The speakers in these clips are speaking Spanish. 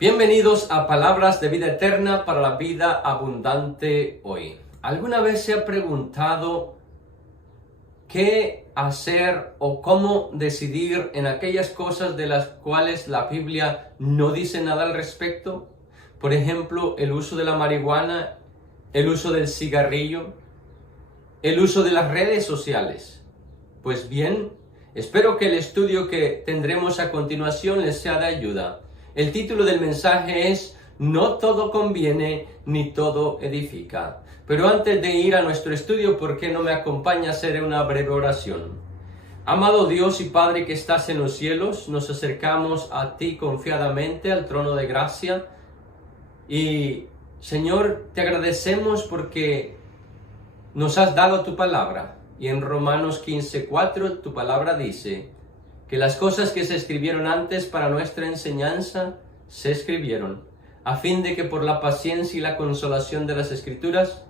Bienvenidos a Palabras de Vida Eterna para la Vida Abundante hoy. ¿Alguna vez se ha preguntado qué hacer o cómo decidir en aquellas cosas de las cuales la Biblia no dice nada al respecto? Por ejemplo, el uso de la marihuana, el uso del cigarrillo, el uso de las redes sociales. Pues bien, espero que el estudio que tendremos a continuación les sea de ayuda. El título del mensaje es No todo conviene ni todo edifica. Pero antes de ir a nuestro estudio, ¿por qué no me acompaña a hacer una breve oración? Amado Dios y Padre que estás en los cielos, nos acercamos a ti confiadamente al trono de gracia. Y Señor, te agradecemos porque nos has dado tu palabra. Y en Romanos 15:4 tu palabra dice que las cosas que se escribieron antes para nuestra enseñanza se escribieron, a fin de que por la paciencia y la consolación de las Escrituras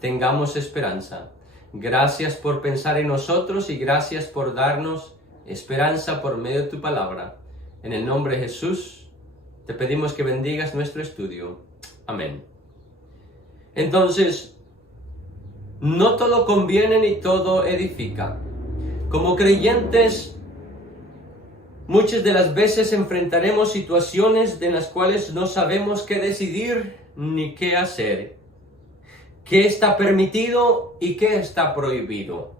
tengamos esperanza. Gracias por pensar en nosotros y gracias por darnos esperanza por medio de tu palabra. En el nombre de Jesús, te pedimos que bendigas nuestro estudio. Amén. Entonces, no todo conviene ni todo edifica. Como creyentes, muchas de las veces enfrentaremos situaciones en las cuales no sabemos qué decidir ni qué hacer, qué está permitido y qué está prohibido.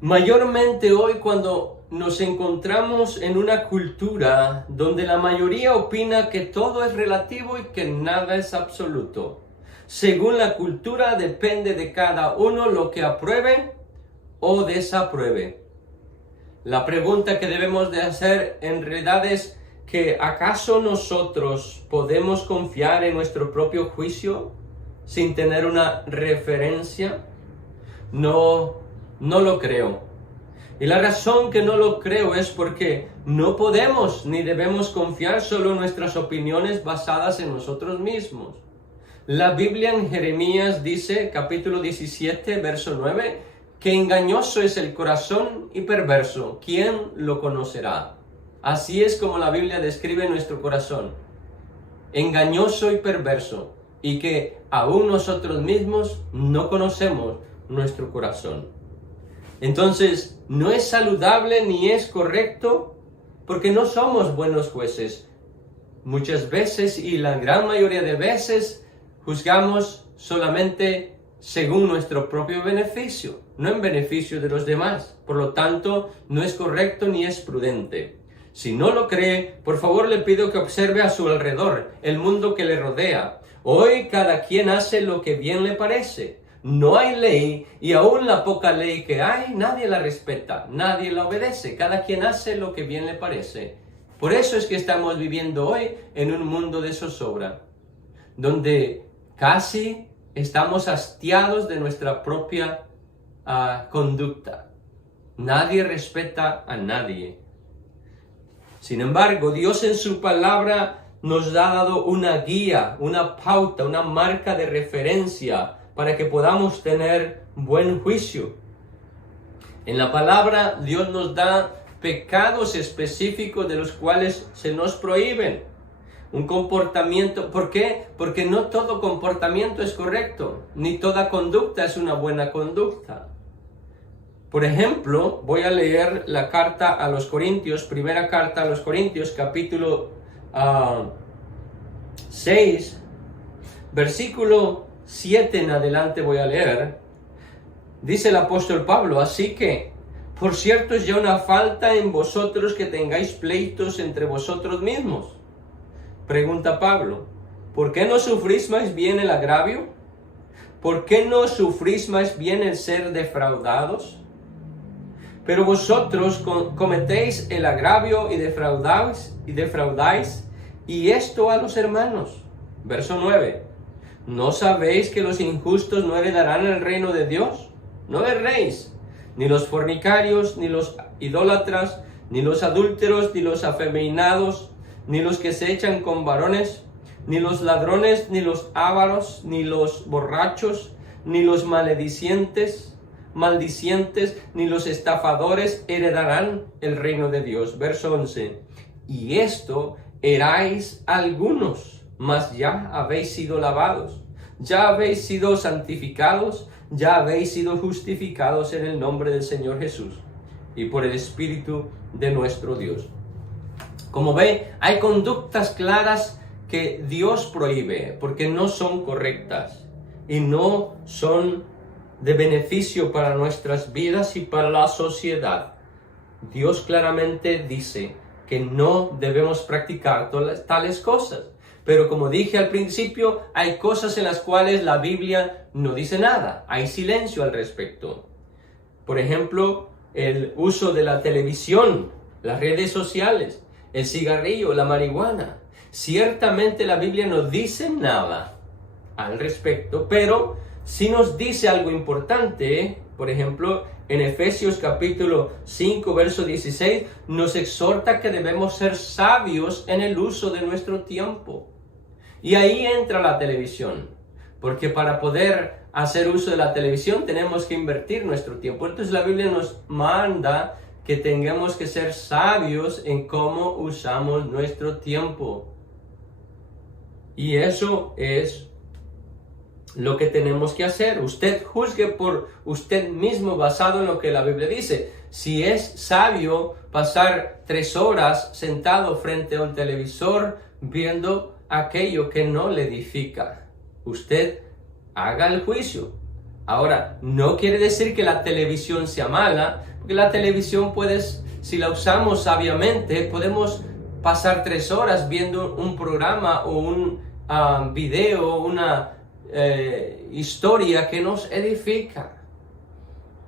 Mayormente hoy, cuando nos encontramos en una cultura donde la mayoría opina que todo es relativo y que nada es absoluto. Según la cultura depende de cada uno lo que apruebe o desapruebe. La pregunta que debemos de hacer en realidad es que ¿acaso nosotros podemos confiar en nuestro propio juicio sin tener una referencia? No lo creo. Y la razón que no lo creo es porque no podemos ni debemos confiar solo en nuestras opiniones basadas en nosotros mismos. La Biblia en Jeremías dice, capítulo 17, verso 9, que engañoso es el corazón y perverso, ¿quién lo conocerá? Así es como la Biblia describe nuestro corazón, engañoso y perverso, y que aún nosotros mismos no conocemos nuestro corazón. Entonces, no es saludable ni es correcto, porque no somos buenos jueces. Muchas veces, y la gran mayoría de veces, juzgamos solamente según nuestro propio beneficio, no en beneficio de los demás. Por lo tanto, no es correcto ni es prudente. Si no lo cree, por favor le pido que observe a su alrededor, el mundo que le rodea. Hoy cada quien hace lo que bien le parece. No hay ley, y aún la poca ley que hay, nadie la respeta, nadie la obedece. Cada quien hace lo que bien le parece. Por eso es que estamos viviendo hoy en un mundo de zozobra, donde casi estamos hastiados de nuestra propia conducta. Nadie respeta a nadie. Sin embargo, Dios en su palabra nos ha dado una guía, una pauta, una marca de referencia para que podamos tener buen juicio. En la palabra, Dios nos da pecados específicos de los cuales se nos prohíben. Un comportamiento, ¿por qué? Porque no todo comportamiento es correcto, ni toda conducta es una buena conducta. Por ejemplo, voy a leer la carta a los Corintios, primera carta a los Corintios, capítulo 6, versículo 7 en adelante voy a leer. Dice el apóstol Pablo, así que, por cierto, es ya una falta en vosotros que tengáis pleitos entre vosotros mismos. Pregunta Pablo, ¿por qué no sufrís más bien el agravio? ¿Por qué no sufrís más bien el ser defraudados? Pero vosotros cometéis el agravio y defraudáis, y esto a los hermanos. Verso 9, ¿no sabéis que los injustos no heredarán el reino de Dios? No erréis, ni los fornicarios, ni los idólatras, ni los adúlteros, ni los afeminados, ni los que se echan con varones, ni los ladrones, ni los ávaros, ni los borrachos, ni los maldicientes, ni los estafadores heredarán el reino de Dios. Verso 11. Y esto erais algunos, mas ya habéis sido lavados, ya habéis sido santificados, ya habéis sido justificados en el nombre del Señor Jesús y por el Espíritu de nuestro Dios. Como ve, hay conductas claras que Dios prohíbe porque no son correctas y no son de beneficio para nuestras vidas y para la sociedad. Dios claramente dice que no debemos practicar tales cosas. Pero como dije al principio, hay cosas en las cuales la Biblia no dice nada. Hay silencio al respecto. Por ejemplo, el uso de la televisión, las redes sociales, el cigarrillo, la marihuana. Ciertamente la Biblia no dice nada al respecto, pero sí nos dice algo importante. Por ejemplo, en Efesios capítulo 5, verso 16, nos exhorta que debemos ser sabios en el uso de nuestro tiempo. Y ahí entra la televisión, porque para poder hacer uso de la televisión tenemos que invertir nuestro tiempo. Entonces la Biblia nos manda que tengamos que ser sabios en cómo usamos nuestro tiempo. Y eso es lo que tenemos que hacer. Usted juzgue por usted mismo basado en lo que la Biblia dice. Si es sabio pasar 3 horas sentado frente a un televisor viendo aquello que no le edifica, usted haga el juicio. Ahora, no quiere decir que la televisión sea mala, porque la televisión si la usamos sabiamente, podemos pasar 3 horas viendo un programa o un video, una historia que nos edifica.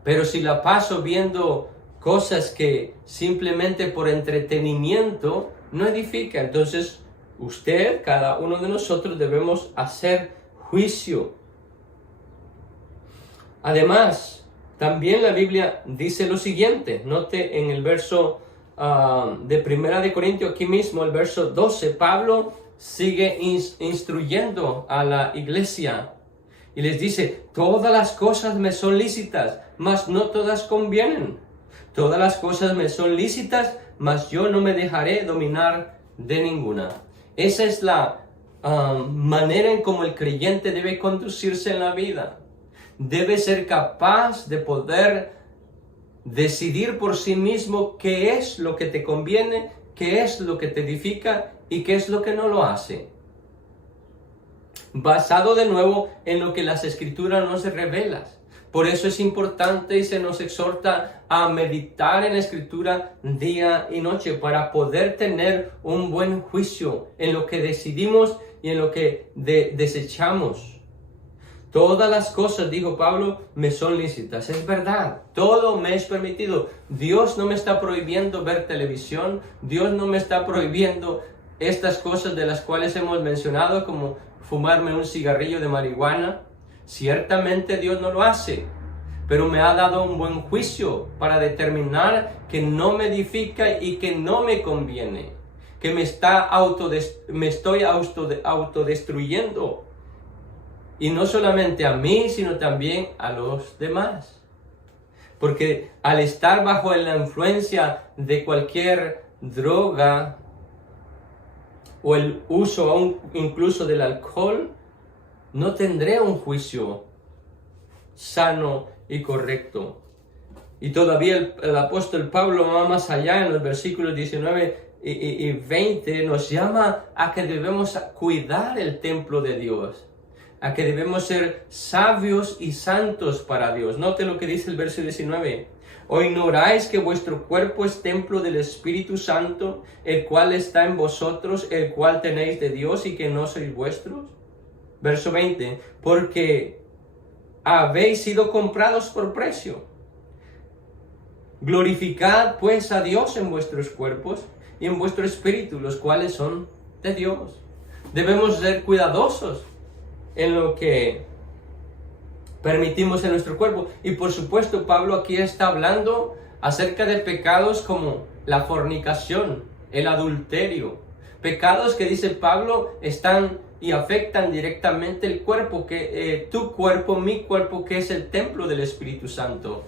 Pero si la paso viendo cosas que simplemente por entretenimiento no edifica, entonces usted, cada uno de nosotros debemos hacer juicio. Además, también la Biblia dice lo siguiente. Note en el verso de Primera de Corintios, aquí mismo, el verso 12, Pablo sigue instruyendo a la iglesia y les dice: todas las cosas me son lícitas, mas no todas convienen. Todas las cosas me son lícitas, mas yo no me dejaré dominar de ninguna. Esa es la manera en cómo el creyente debe conducirse en la vida. Debe ser capaz de poder decidir por sí mismo qué es lo que te conviene, qué es lo que te edifica y qué es lo que no lo hace. Basado de nuevo en lo que las Escrituras nos revelan. Por eso es importante y se nos exhorta a meditar en la Escritura día y noche para poder tener un buen juicio en lo que decidimos y en lo que desechamos. Todas las cosas, dijo Pablo, me son lícitas. Es verdad, todo me es permitido. Dios no me está prohibiendo ver televisión. Dios no me está prohibiendo estas cosas de las cuales hemos mencionado, como fumarme un cigarrillo de marihuana. Ciertamente Dios no lo hace, pero me ha dado un buen juicio para determinar que no me edifica y que no me conviene, que me estoy autodestruyendo. Y no solamente a mí, sino también a los demás. Porque al estar bajo la influencia de cualquier droga o el uso incluso del alcohol, no tendré un juicio sano y correcto. Y todavía el apóstol Pablo va más allá en los versículos 19 y 20, nos llama a que debemos cuidar el templo de Dios, a que debemos ser sabios y santos para Dios. Note lo que dice el verso 19. ¿O ignoráis que vuestro cuerpo es templo del Espíritu Santo, el cual está en vosotros, el cual tenéis de Dios y que no sois vuestros? Verso 20. Porque habéis sido comprados por precio. Glorificad pues a Dios en vuestros cuerpos y en vuestro espíritu, los cuales son de Dios. Debemos ser cuidadosos en lo que permitimos en nuestro cuerpo. Y por supuesto, Pablo aquí está hablando acerca de pecados como la fornicación, el adulterio. Pecados que, dice Pablo, están y afectan directamente el cuerpo, tu cuerpo, mi cuerpo, que es el templo del Espíritu Santo.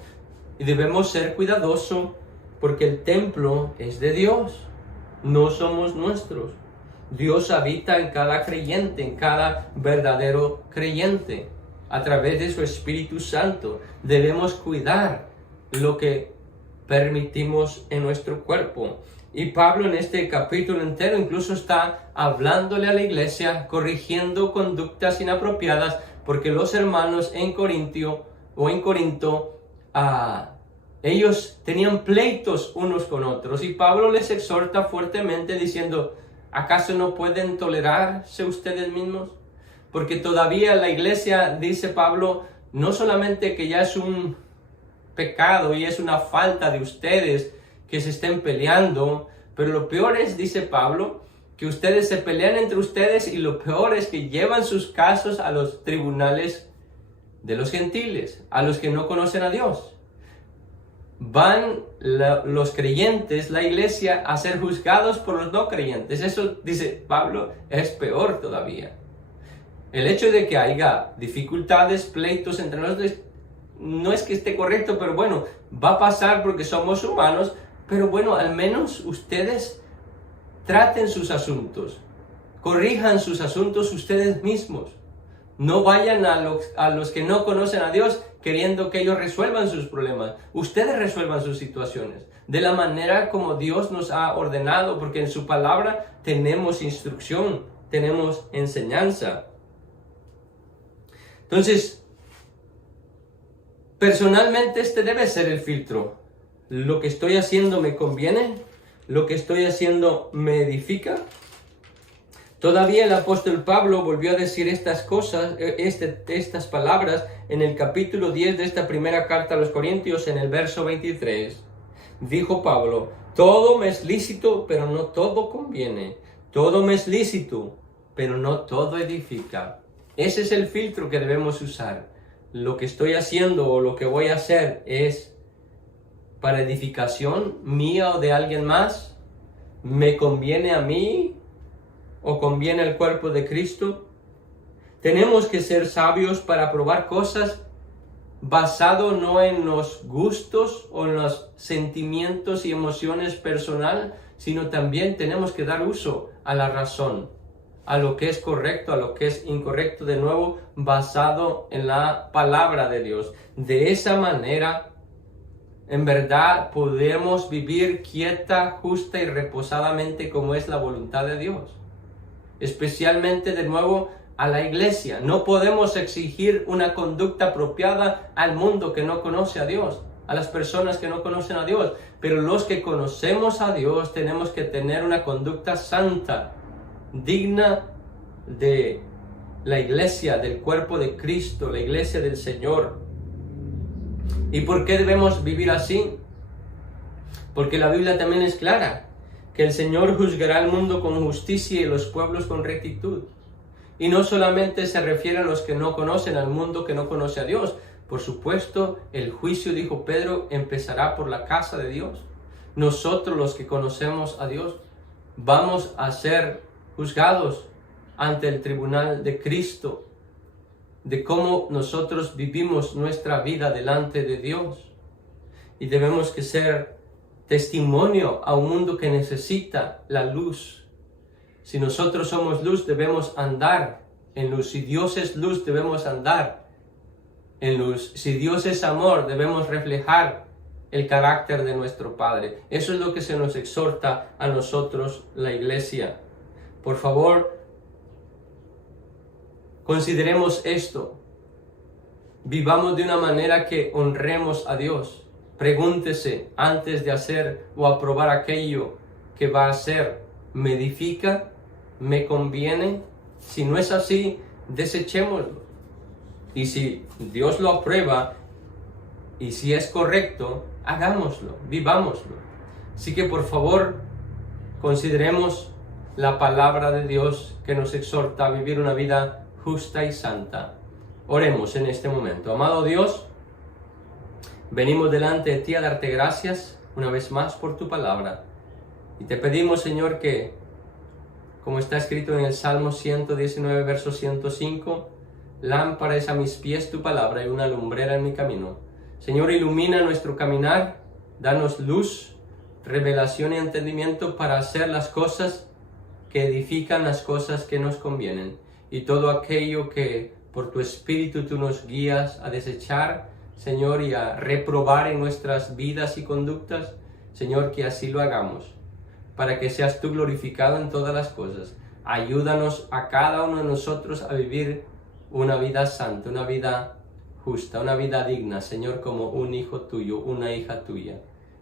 Y debemos ser cuidadosos porque el templo es de Dios, no somos nuestros. Dios habita en cada creyente, en cada verdadero creyente, a través de su Espíritu Santo. Debemos cuidar lo que permitimos en nuestro cuerpo. Y Pablo en este capítulo entero incluso está hablándole a la iglesia, corrigiendo conductas inapropiadas, porque los hermanos en Corinto, ellos tenían pleitos unos con otros, y Pablo les exhorta fuertemente diciendo: ¿acaso no pueden tolerarse ustedes mismos? Porque todavía la iglesia, dice Pablo, no solamente que ya es un pecado y es una falta de ustedes que se estén peleando, pero lo peor es, dice Pablo, que ustedes se pelean entre ustedes, y lo peor es que llevan sus casos a los tribunales de los gentiles, a los que no conocen a Dios. Van los creyentes, la iglesia, a ser juzgados por los no creyentes. Eso, dice Pablo, es peor todavía. El hecho de que haya dificultades, pleitos entre nosotros, no es que esté correcto, pero bueno, va a pasar porque somos humanos. Pero bueno, al menos ustedes traten sus asuntos, corrijan sus asuntos ustedes mismos. No vayan a los que no conocen a Dios queriendo que ellos resuelvan sus problemas. Ustedes resuelvan sus situaciones de la manera como Dios nos ha ordenado, porque en su palabra tenemos instrucción, tenemos enseñanza. Entonces, personalmente este debe ser el filtro. ¿Lo que estoy haciendo me conviene? ¿Lo que estoy haciendo me edifica? Todavía el apóstol Pablo volvió a decir estas cosas, estas palabras en el capítulo 10 de esta primera carta a los Corintios, en el verso 23. Dijo Pablo: todo me es lícito, pero no todo conviene. Todo me es lícito, pero no todo edifica. Ese es el filtro que debemos usar. Lo que estoy haciendo o lo que voy a hacer es para edificación mía o de alguien más. ¿Me conviene a mí o conviene al cuerpo de Cristo? Tenemos que ser sabios para probar cosas basado no en los gustos o en los sentimientos y emociones personales, sino también tenemos que dar uso a la razón, a lo que es correcto, a lo que es incorrecto, de nuevo basado en la palabra de Dios. De esa manera, en verdad, podemos vivir quieta, justa y reposadamente como es la voluntad de Dios. Especialmente, de nuevo, a la iglesia. No podemos exigir una conducta apropiada al mundo que no conoce a Dios, a las personas que no conocen a Dios. Pero los que conocemos a Dios tenemos que tener una conducta santa, digna de la iglesia, del cuerpo de Cristo, la iglesia del Señor. ¿Y por qué debemos vivir así? Porque la Biblia también es clara, que el Señor juzgará al mundo con justicia y los pueblos con rectitud. Y no solamente se refiere a los que no conocen, al mundo que no conoce a Dios. Por supuesto, el juicio, dijo Pedro, empezará por la casa de Dios. Nosotros, los que conocemos a Dios, vamos a ser juzgados ante el tribunal de Cristo, de cómo nosotros vivimos nuestra vida delante de Dios. Y debemos que ser testimonio a un mundo que necesita la luz. Si nosotros somos luz, debemos andar en luz. Si Dios es luz, debemos andar en luz. Si Dios es amor, debemos reflejar el carácter de nuestro Padre. Eso es lo que se nos exhorta a nosotros, la iglesia. Por favor, consideremos esto. Vivamos de una manera que honremos a Dios. Pregúntese antes de hacer o aprobar aquello que va a hacer. ¿Me edifica? ¿Me conviene? Si no es así, desechémoslo. Y si Dios lo aprueba y si es correcto, hagámoslo, vivámoslo. Así que por favor, consideremos la palabra de Dios que nos exhorta a vivir una vida justa y santa. Oremos en este momento. Amado Dios, venimos delante de ti a darte gracias una vez más por tu palabra. Y te pedimos, Señor, que, como está escrito en el Salmo 119, verso 105, lámpara es a mis pies tu palabra y una lumbrera en mi camino. Señor, ilumina nuestro caminar, danos luz, revelación y entendimiento para hacer las cosas que edifican las cosas que nos convienen, y todo aquello que por tu Espíritu tú nos guías a desechar, Señor, y a reprobar en nuestras vidas y conductas, Señor, que así lo hagamos, para que seas tú glorificado en todas las cosas. Ayúdanos a cada uno de nosotros a vivir una vida santa, una vida justa, una vida digna, Señor, como un hijo tuyo, una hija tuya.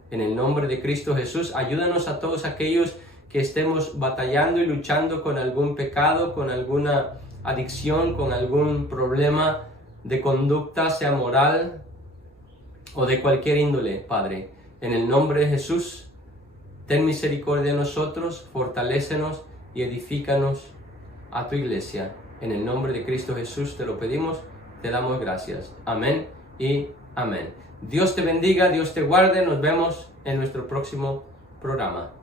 En el nombre de Cristo Jesús, ayúdanos a todos aquellos que estemos batallando y luchando con algún pecado, con alguna adicción, con algún problema de conducta, sea moral o de cualquier índole, Padre. En el nombre de Jesús, ten misericordia de nosotros, fortalécenos y edifícanos a tu iglesia. En el nombre de Cristo Jesús te lo pedimos, te damos gracias. Amén y amén. Dios te bendiga, Dios te guarde. Nos vemos en nuestro próximo programa.